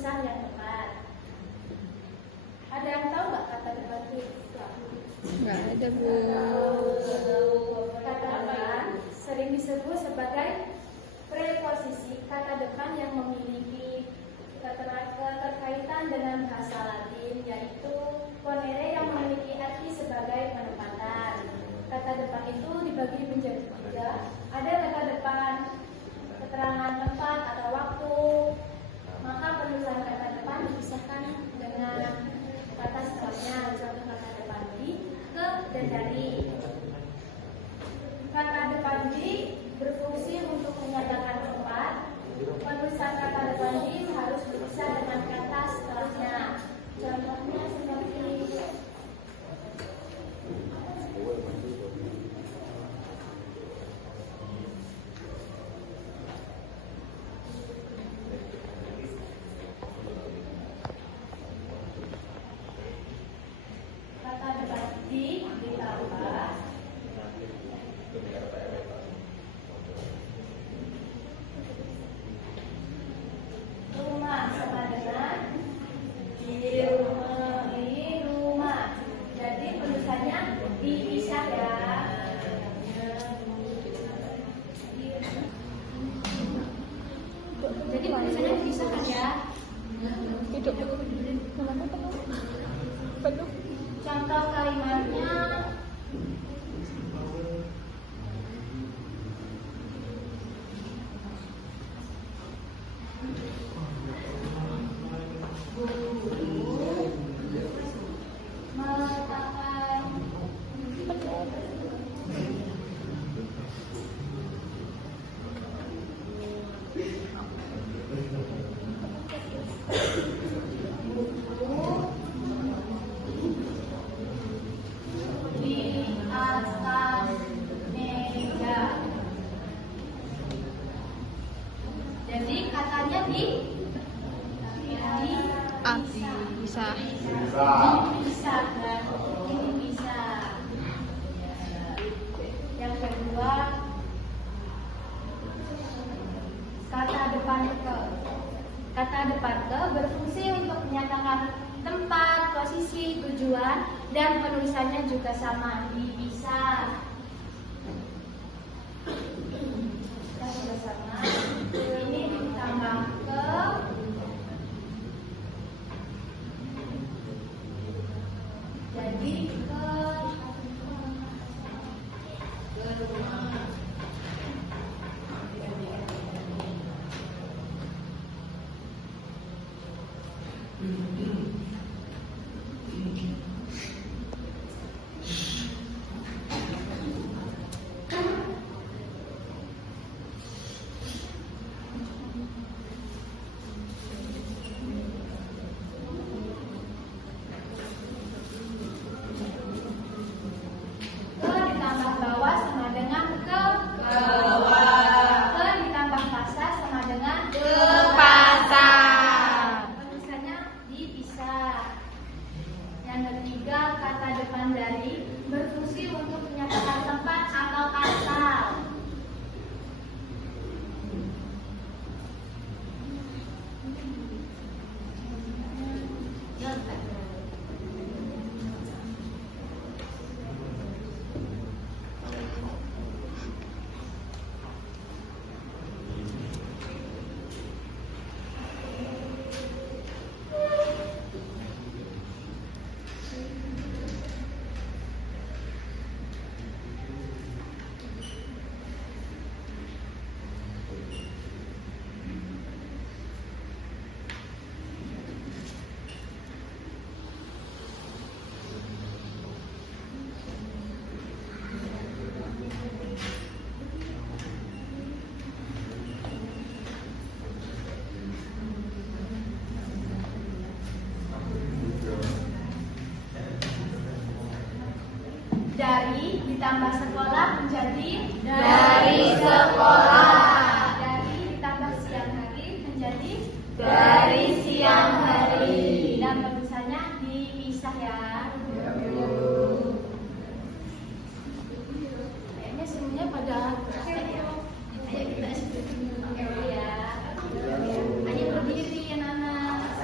penulisan yang tepat. Ada yang tahu nggak kata depan itu? Nggak ada, Bu. Kata depan sering disebut sebagai preposisi, kata depan yang memiliki keterkaitan dengan bahasa Latin, yaitu ponere yang memiliki arti sebagai penempatan. Kata depan itu dibagi menjadi 3. Ada kata depan keterangan tempat atau waktu. Maka penulisan kata depan dipisahkan dengan kata setelahnya. Contoh kata depan di, ke, dan dari. Kata depan di berfungsi untuk menyatakan tempat. Penulisan kata depan di harus dipisah dengan kata setelahnya. Contohnya seperti kata depan di ditambah rumah sama dengan di rumah. Jadi penulisannya dipisah ya. Jadi penulisannya dipisahkan ya. Hidup. Penuh. Contoh kalimatnya meletakkan di atas meja. Jadi katanya di Bisa. bisa kan? Ini bisa. Yang kedua, kata depan ke. Kata depan ke berfungsi untuk menyatakan tempat, posisi, tujuan, dan penulisannya juga sama, dipisah. Kita sudah sama. Ini ditambah ke. Jadi ke rumah. Ditambah bawah sama dengan ke bawah. Ke ditambah pasar sama dengan ke pasar. Penulisannya dipisah. Yang ketiga, kata depan dari berfungsi untuk menyatakan tempat atau asal. Dari ditambah sekolah menjadi dari sekolah. Dari ditambah siang hari menjadi dari siang hari. Dan tulisannya dipisah ya. Kayaknya semuanya pada ayo kita ya. Ayo berdiri anak-anak.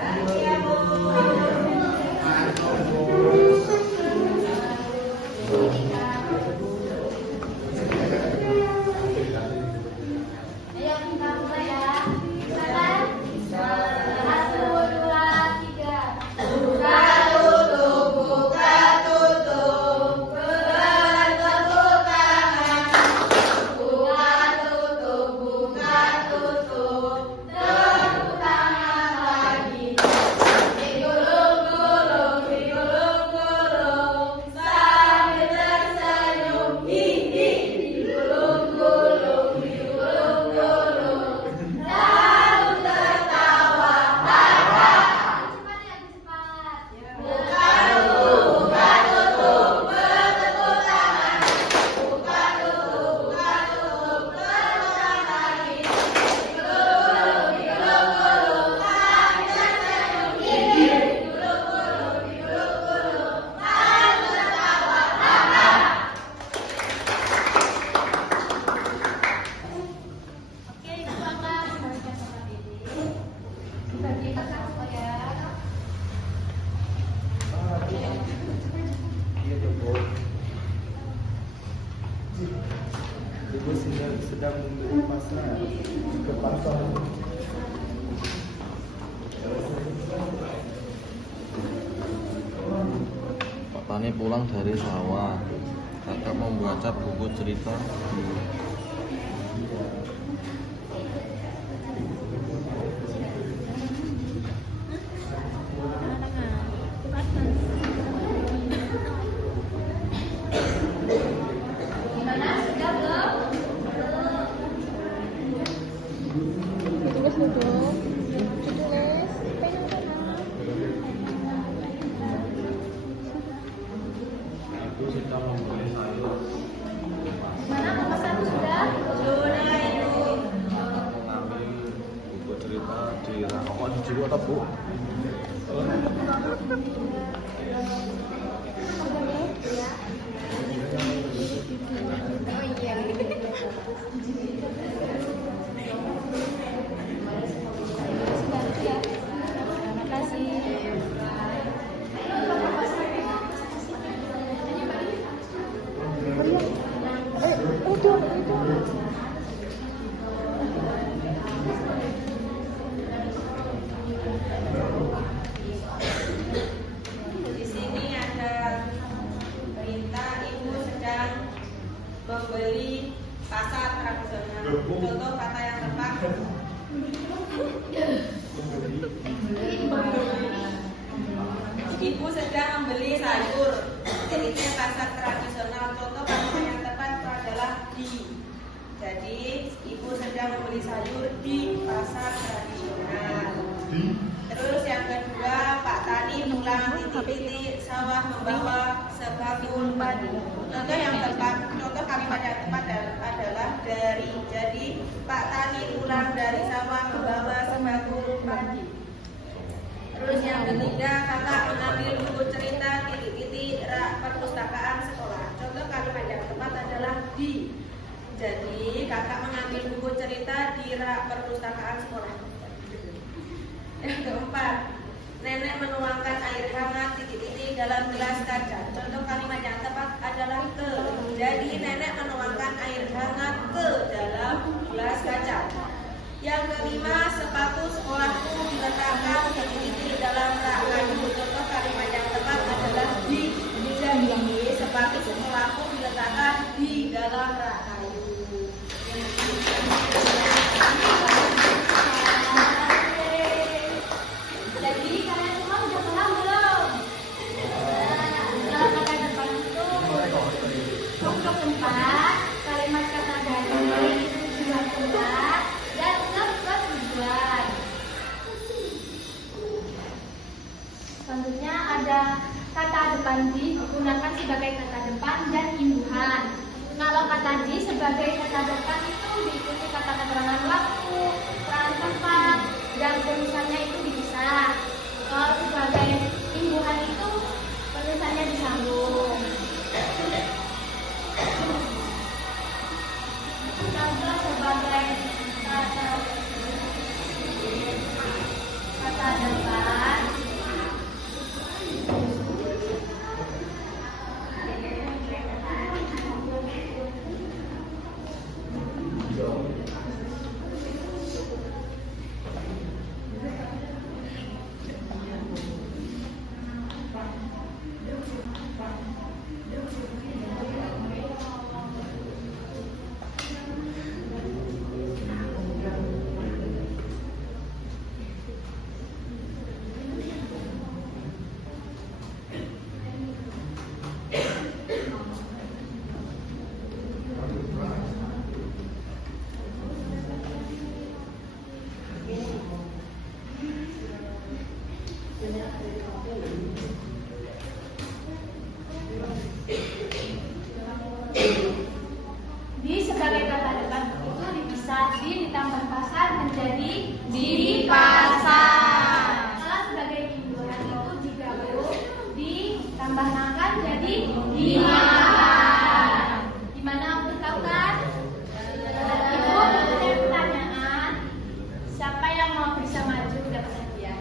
Iya Bu. Ibu sedang membeli pasar ke pasar. Pak Tani pulang dari sawah. Kakak membaca buku cerita di Gimana? Sudah belum? Tugas duduk. Tulis. Pegang tangan. Ibu sedang membeli sayur. Mana nomor 1 sudah? Sudah itu. Mengambil buku cerita di Rakokan di Jiwo atau Bu? Di sini ada berita ibu sedang membeli pasar tradisional. Contoh kata yang tepat. Ibu sedang membeli sayur. Jadi pasar tradisional. Contoh kata yang tepat adalah di. Jadi ibu sedang membeli sayur di pasar tradisional. Terus yang kedua, Pak Tani pulang titik-titik sawah membawa sebakul padi. Contoh yang tepat, contoh kalimat yang tepat adalah dari. Jadi Pak Tani pulang dari sawah membawa sebakul padi. Terus yang ketiga, kakak mengambil buku cerita titik-titik rak perpustakaan sekolah. Contoh kalimat yang tepat adalah di. Jadi kakak mengambil buku cerita di rak perpustakaan sekolah. Yang keempat, nenek menuangkan air hangat titik-titik dalam gelas kaca. Contoh kalimat yang tepat adalah ke. Jadi nenek menuangkan air hangat ke dalam gelas kaca. Yang kelima, sepatu sekolahku diletakkan titik-titik dalam rak kayu. Contoh kalimat yang tepat adalah di. Jadi sepatu sekolahku diletakkan di dalam rak kayu. Jadi kalian semua udah paham belum? Kalau kata depan itu untuk tempat, kalimat kata dari itu tujuan tempat dan ketujuan. Selanjutnya ada kata depan di digunakan sebagai kata depan dan imbuhan. Kalau kata di sebagai kata depan itu diikuti kata keterangan waktu, keterangan tempat, dan penulisannya itu dipisah. Kalau sebagai imbuhan itu penulisannya disambung. Contoh sebagai kata depan. Di sebagai kata depan itu dipisah, di ditambah pasar menjadi di pasar. Kalau sebagai imbuhan itu digabung, ditambah makan jadi dimakan. Gimana untuk tahu kan? Ibu punya pertanyaan. Siapa yang mau bisa maju dapat hadiah?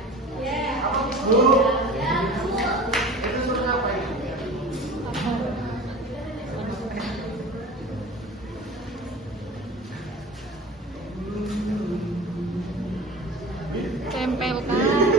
ditempelkan.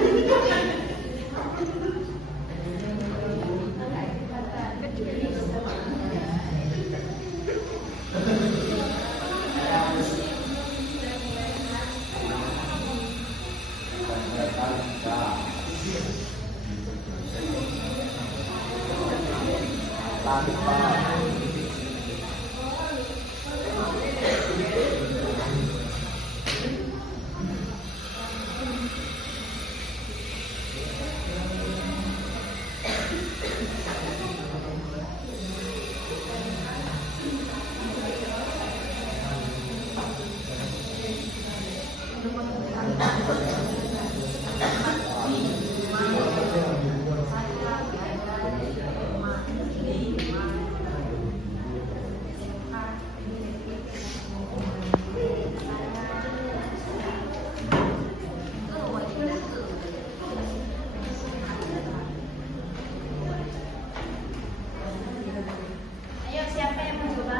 Ayo, siapa yang mau coba?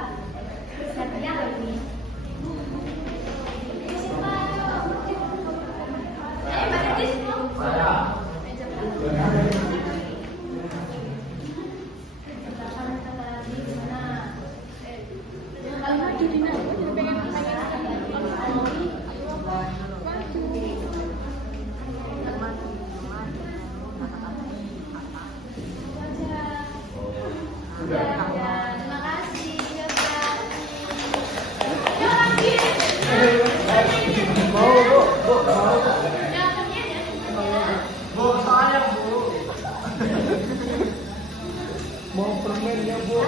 Satunya loh ini. Ayo, siapa? Ayo, Pak Dedis. Saya. Kalau maju Dina, aku jadi pengen Terima kasih. Mau permen ya, Bu?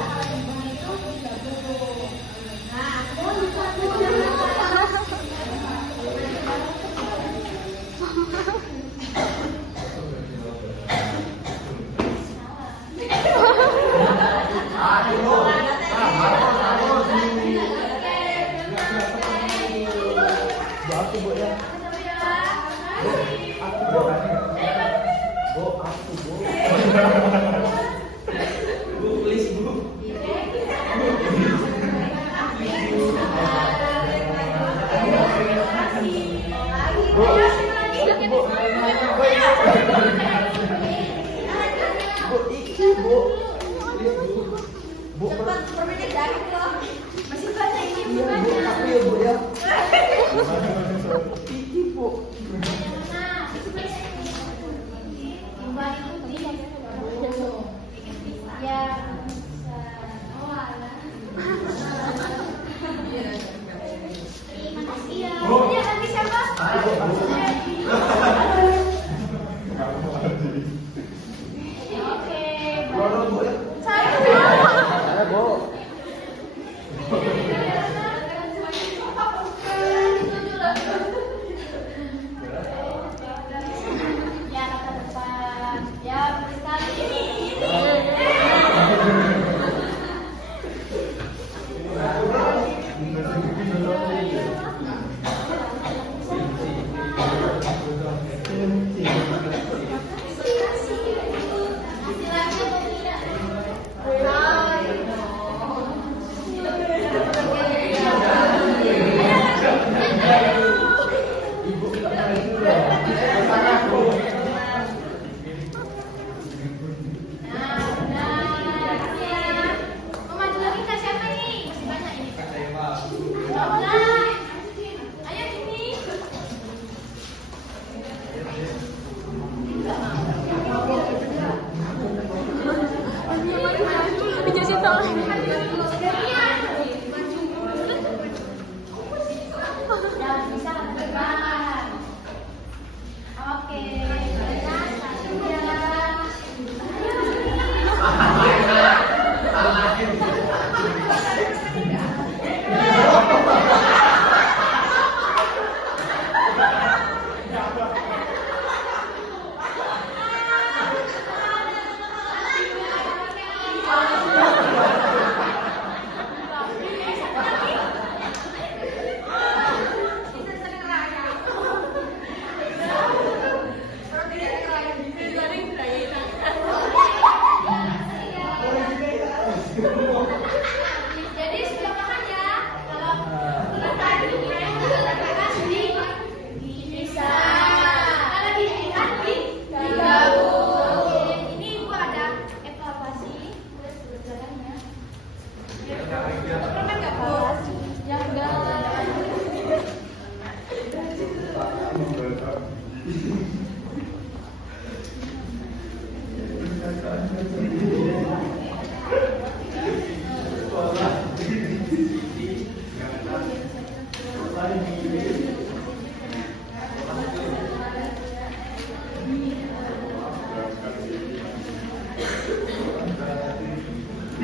Bu, aku, Bu, ya. Bu, aku, Bu. Bu, aku, Bu. Bu, please, Bu. Bu, iki, Bu. Bu, Permennya dari loh. Masih banyak ini iya, Bu, aku ya, Bu, ya. Iki, Bu. Nah, itu banyak ini. Mbak ikuti. Ya, bisa. Oh, alah. Terima kasih ya. Ini nanti siapa? Oke, Dorong, Bu, ya. satu. Ayo, Bu.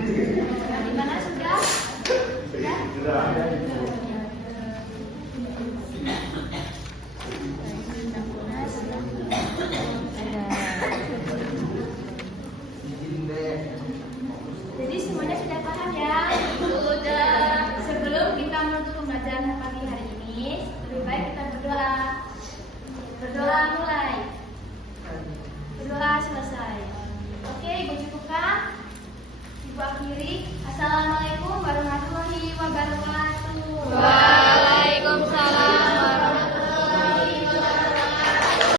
Gimana sudah? Sudah? Jadi semuanya sudah paham ya? Sudah. Sebelum kita menutup pembelajaran pagi hari ini, lebih baik kita berdoa. Berdoa mulai. Berdoa selesai. Oke, Ibu cukupkan. Ibu akhiri. Assalamualaikum.